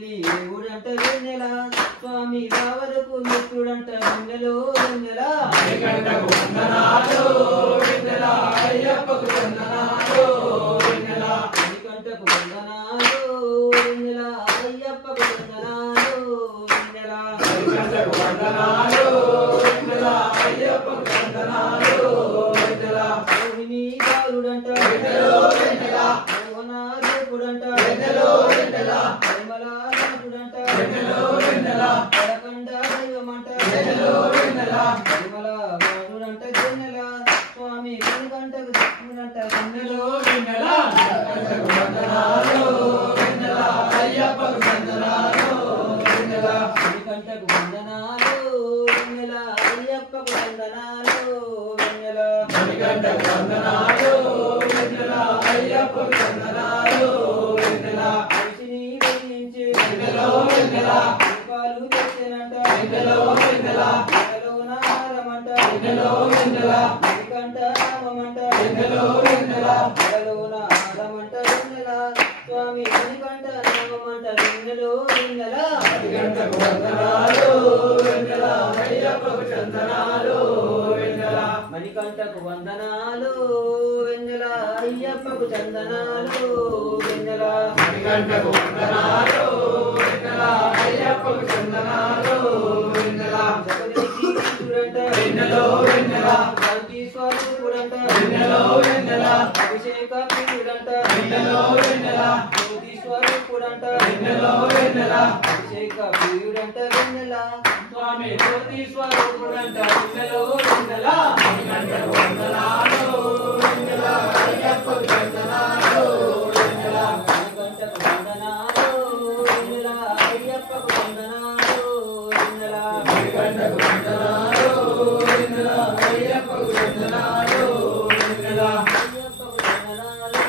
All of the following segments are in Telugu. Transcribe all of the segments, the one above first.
మేలి దేవుడంట వెన్నెల స్వామి బావలకు మిత్రుడంట వెన్నెలో వెన్నెల మణికంఠకు వందనాలు వెన్నెల అయ్యప్పకు వందనాలు వెన్నెల మణికంఠకు వందనాలు వెన్నెల అయ్యప్పకు వందనాలు వెన్నెల మణికంఠకు వందనాలు వెన్నెల అయ్యప్పకు వందనాలు వెన్నెల మోహిని బాలుడంట వెన్నెలో వెన్నెల మోహనాదేవుడంట వెన్నెలో వెన్నెల పరిమళనాథుడంట వెన్నెలో వెన్నెల పడకండ దైవమంట వెన్నెలో వెన్నెల పరిమళ బాలుడంట వెన్నెల స్వామి మణికంఠకు దిక్కునంట వెన్నెలో వెన్నెల మణికంఠకు వందనాలు వెన్నెల అయ్యప్పకు వందనాలు వెన్నెల మణికంఠకు వందనాలు వెన్నెల అయ్యప్పకు వందనాలు వెన్నెల మణికంఠకు వందనాలు వెన్నెల అయ్యప్పకు వందనాలు వెన్నెల మనిషిని వెలిగించి వెన్నెలో వెన్నెల దీపాలు తెచ్చెనంట వెన్నెలో వెన్నెల వెన్నెలోన హారమంట వెన్నెలో వెన్నెల మణికంఠ నామమంట వెన్నెలో వెన్నెల వెన్నెలోన హారమంట వెన్నెల స్వామి మణికంఠ నామమంట వెన్నెలో వెన్నెల మణికంఠకు వందనాలు వెన్నెల అయ్యప్పకు చందనాలు వెన్నెల మణికంఠకు వందనాలు వెన్నెల అయ్యప్పకు చందనాలు వెన్నెల మణికంఠకు వందనాలు వెన్నెల అయ్యప్పకు చందనాలు వెన్నెల జగదేకి ఈశ్వరుడంట వెన్నెలో వెన్నెల శాంతి స్వరూపుడంట వెన్నెలో వెన్నెల అభిషేక ప్రియుడంట వెన్నెలో వెన్నెల జ్యోతి స్వరూపుడంట వెన్నెలో వెన్నెల అభిషేక ప్రియుడంట వెన్నెల స్వామి జ్యోతి స్వరూపుడంట వెన్నెలో వెన్నెల మణికంఠకు వందనాలు వెన్నెల అయ్యప్పకు చందనాలు వెన్నెల మణికంఠకు వందనాలు వెన్నెల అయ్యప్పకు వందనాలు వెన్నెల మణికంఠకు వందనాలు వెన్నెల అయ్యప్పకు వందనాలు వెన్నెల అయ్యప్పకు వందనాలు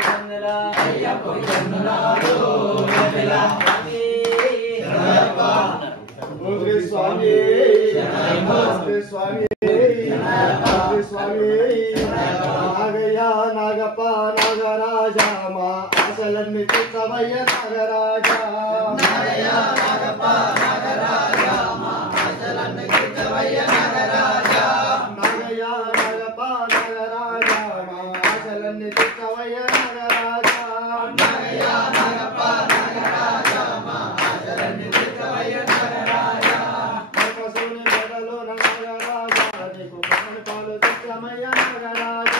వెన్నెల అయ్యప్పకు వందనాలు వెన్నెల శరణయ్యప్ప శ్రీ స్వామి శ్రీ స్వామి శ్రీ స్వామి నాగయ్య నాగప్ప నాగరాజ మా ఆశలన్నీ చిత్తమయ్య నాగరాజ నాగయ్య నాగప్ప నాగరాజ మా ఆశలన్నీ చిత్తమయ్య నాగరాజ నాగయ్య నాగప్ప నాగరాజ మా ఆశలన్నీ చిత్తమయ్య నాగరాజ నాగయ్య నాగప్ప నాగరాజ మా ఆశలన్నీ చిత్తమయ్య నాగరాజ పశువుని మెడలో నాగరాజ నీకు పని పాలు చిత్తమయ్య నాగరాజ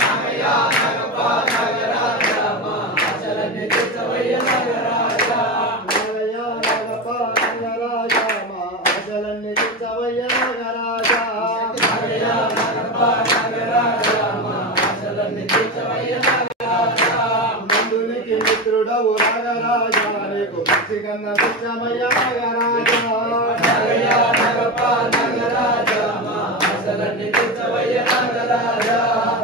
నాగయ్య నాగప్ప నాగరాజ మా ఆశలన్నీ చిత్తమయ్య నాగరాజ నాగయ్య నాగప్ప నాగరాజ మా ఆశలన్నీ చిత్తమయ్య నాగరాజ నాగయ్య నాగప్ప నాగరాజ మా ఆశలన్నీ చిత్తమయ్య నాగరాజ నందునికి మిత్రుడవు నాగరాజ నీకు మంచి కన్న చిత్తమయ్య నాగరాజ నాగయ్య నాగప్ప నాగరాజ మా ఆశలన్నీ చిత్తమయ్య నాగరాజ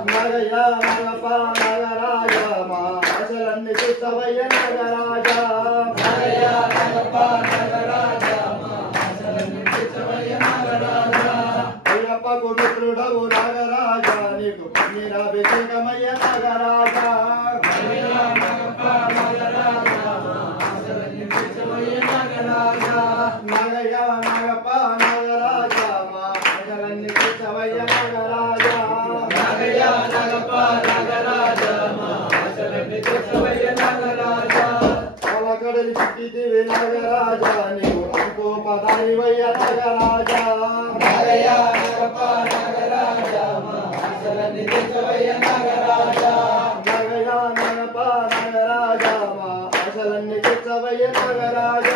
నాగయ్య నాగప్ప నాగరాజ మా ఆశలన్నీ చిత్తమయ్య నాగరాజ నాగయ్య నాగప్ప నాగరాజ మా ఆశలన్నీ చిత్తమయ్య నాగరాజ అయ్యప్పకు మిత్రుడవు నాగరాజ నీకు పన్నీరాభిషేకమయ్య నాగరాజ నాగయ్య నాగప్ప నాగరాజ మా ఆశలన్నీ చిత్తమయ్య నాగరాజ నాగయ్య నాగప్ప నాగరాజ మా ఆశలన్నీ చిత్తమయ్య నాగరాజ నాగయ్య నాగప్ప నాగరాజ మా ఆశలన్నీ చిత్తమయ్య నాగరాజ పాలకడలి చిట్టిదివి నాగరాజ నీవు అనుకో పదారివయ్య నాగరాజ నాగయ్య నాగప్ప నాగరాజ మా ఆశలన్నీ చిత్తమయ్య నాగరాజ నాగయ్య నాగప్ప నాగరాజ మా ఆశలన్నీ చిత్తమయ్య నాగరాజ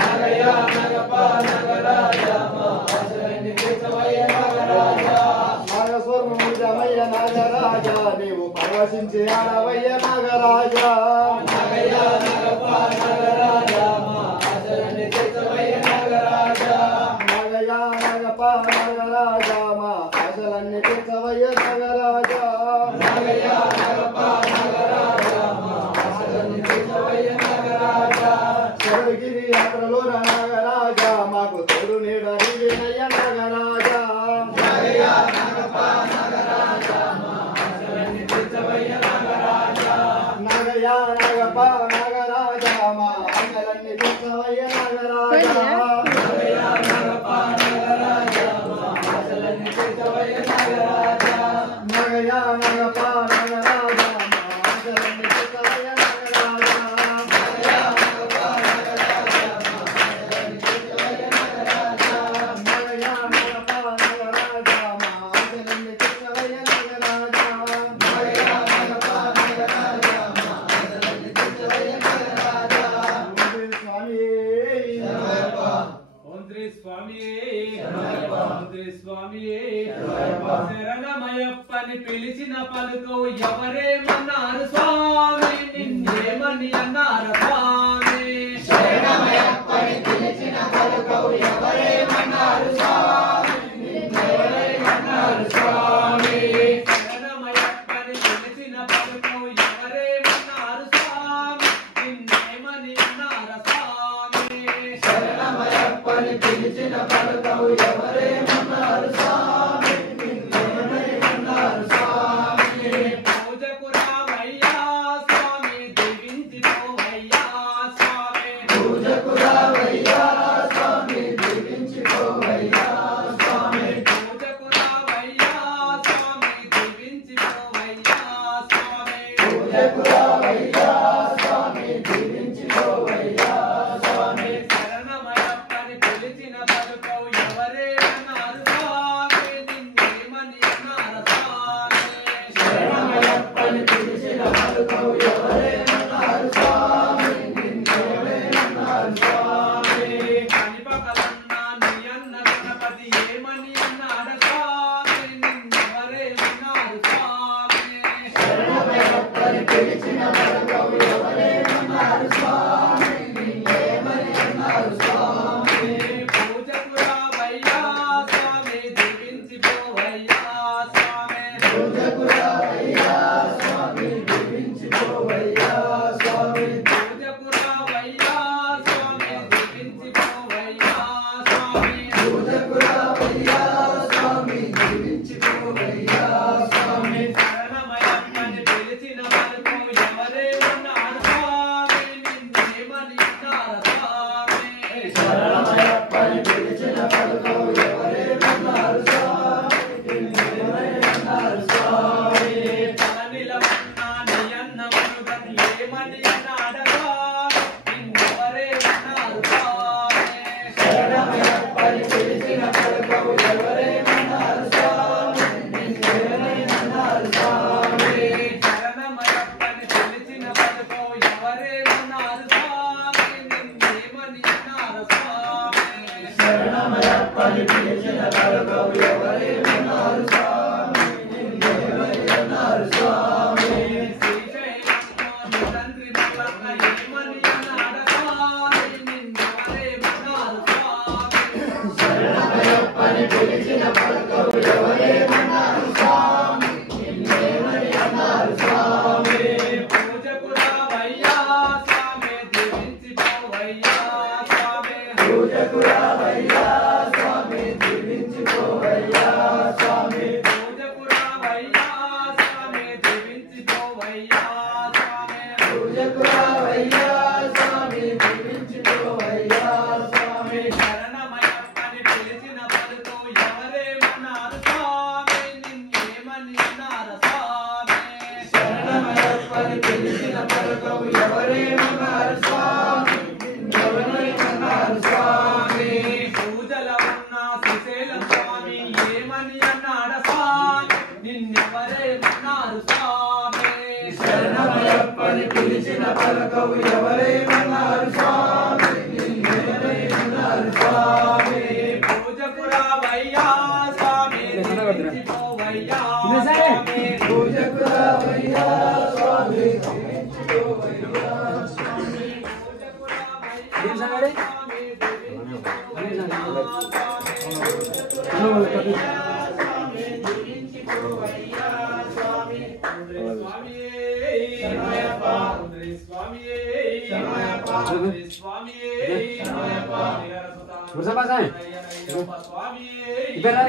నాగయ్య నాగప్ప నాగరాజ మా ఆశలన్నీ చిత్తమయ్య నాగరాజ నాగస్వర్మయ్య నాగరాజ నీవు పరవశించి ఆడవయ్య నాగరాజ నాగయ్య నాగప్ప నాగరాజ మా ఆశలన్నీ చిత్తమయ్య నాగరాజ నాగయ్య నాగప్ప నాగరాజ మా ఆశలన్నీ చిత్తమయ్య నాగరాజ నాగయ్య నాగప్ప నాగరాజ మా ఆశలన్నీ చిత్తమయ్య నాగరాజ శబరిగిరి యాత్రలో నాగరాజ మాకు తోడు నీడ నీవినయ్య నాగరాజ నాగయ్య నాగప్ప నాగరాజ మా ఆశలన్నీ చిత్తమయ్య నాగరాజ నాగయ్య నాగప్ప నాగరాజ ఆశలన్నీ తీర్చవయ్య నాగరాజా నాగయ్య నాగప్ప నాగరాజా ఆశలన్నీ తీర్చవయ్య నాగరాజా శరణమయ్యప్పని పిలిచిన పలుకవు ఎవరేమన్నారు స్వామి నిన్నేమని అన్నారు స్వామి శరణమయ్యప్పని పిలిచిన పలుకవు ఎవరేమన్నారు స్వామి నిన్నేమన్నారు స్వామి శరణమయ్యప్పని పిలిచిన పలుకవు ఎవరేమన్నారు స్వామి నిన్నేమని అన్నారు స్వామి శరణమయ్యప్పని పిలిచిన పలుకవు ఎవరేమన్నారు స్వామి నిన్నేమన్నారు స్వామి పూజకు రావయ్యా స్వామి దీవించిపోవయ్యా స్వామి పూజకు రావయ్యా స్వామి దీవించిపోవయ్యా స్వామి పూజకు రావయ్యా స్వామి దీవించిపోవయ్యా స్వామి పూజకు రావయ్యా స్వామి దీవించిపోవయ్యా స్వామి శరణమయ్యప్పని పిలిచిన పలుకవు ఎవరేమన్నారు స్వామి నిన్నేమని అన్నారు స్వామి శరణమయ్యప్పని పిలిచిన పలుకవు ఎవరేమన్నారు స్వామి నిన్నేమన్నారు స్వామి కనిపకలన్నా నీ అన్న గణపతి ఏమని అన్నాడు స్వామి నిన్నెవరేమన్నారు స్వామి శరణమయ్యప్పని పిలిచిన పలుకవు ఎవరేమన్నారు స్వామి నిన్నేమని అన్నారు స్వామి పూజకు రావయ్యా స్వామి దీవించిపోవయ్యా స్వామి పూజకు రావయ్యా స్వామి దీవించిపోవయ్యా స్వామి పూజకు రావయ్యా స్వామి దీవించిపోవయ్యా స్వామి పూజకు రావయ్యా స్వామి దీవించిపోవయ్యా స్వామి శరణమయ్యప్పని పిలిచిన పలుకవు ఎవరేమన్నారు స్వామి నిన్నేమని అన్నారు స్వామి శరణమయ్యప్పని పిలిచిన పలుకవు ఎవరేమన్నారు స్వామి నిన్నేమన్నారు స్వామి తలనిలవన్నా నీ అన్నమనుగని ఏమని అన్నాడు స్వామి నిన్నెవరేమన్నారు స్వామి శరణమయ్యప్పని పిలిచిన పలుకవు ఎవరేమన్నారు స్వామి నిన్నేమన్నారు స్వామి శరణమయ్యప్పని పిలిచిన పలుకవు ఎవరేమన్నారు స్వామి నిన్నేమని అన్నారు స్వామి శరణమయ్యప్పని పిలిచిన పలుకవు ఎవరేమన్నారు స్వామి నిన్నేమని అన్నారు స్వామి శ్రీశైలంలోని తండ్రి మల్లన్న ఏమని అన్నాడు స్వామి నిన్నెవరేమన్నారు స్వామి శరణమయ్యప్పని పిలిచిన పలుకవు ఎవరేమన్నారు స్వామి నిన్నేమని అన్నారు స్వామి పూజకు రావయ్యా స్వామి దీవించిపోవయ్యా స్వామి పూజకు రావయ్యా స్వామి దీవించిపోవయ్యా స్వామి పూజకు రావయ్యా స్వామి దీవించిపోవయ్యా స్వామి పూజకు రావయ్యా స్వామి దీవించిపోవయ్యా స్వామి శరణమయ్యప్పని పిలిచిన పలుకవు ఎవరేమన్నారు స్వామి నిన్నేమని అన్నారు స్వామి శరణమయ్యప్పని పిలిచిన పలుకవు ఎవరేమన్నారు స్వామి నిన్నేమన్నారు స్వామి పూజల ఉన్న శ్రీశైలం స్వామి ఏమని అన్నాడు స్వామి నిన్నెవరేమన్నారు స్వామి శరణమయ్యప్పని పిలిచిన పలుకవు ఎవరేమన్నారు స్వామి నిన్నేమన్నారు స్వామి పూజకు రావయ్యా స్వామి దీవించిపోవయ్యా స్వామి పూజకు రావయ్యా స్వామి దీవించిపోవయ్యా స్వామి పూజకు రావయ్యా స్వామి దీవించిపోవయ్యా స్వామి Bersama saya. Ibarat.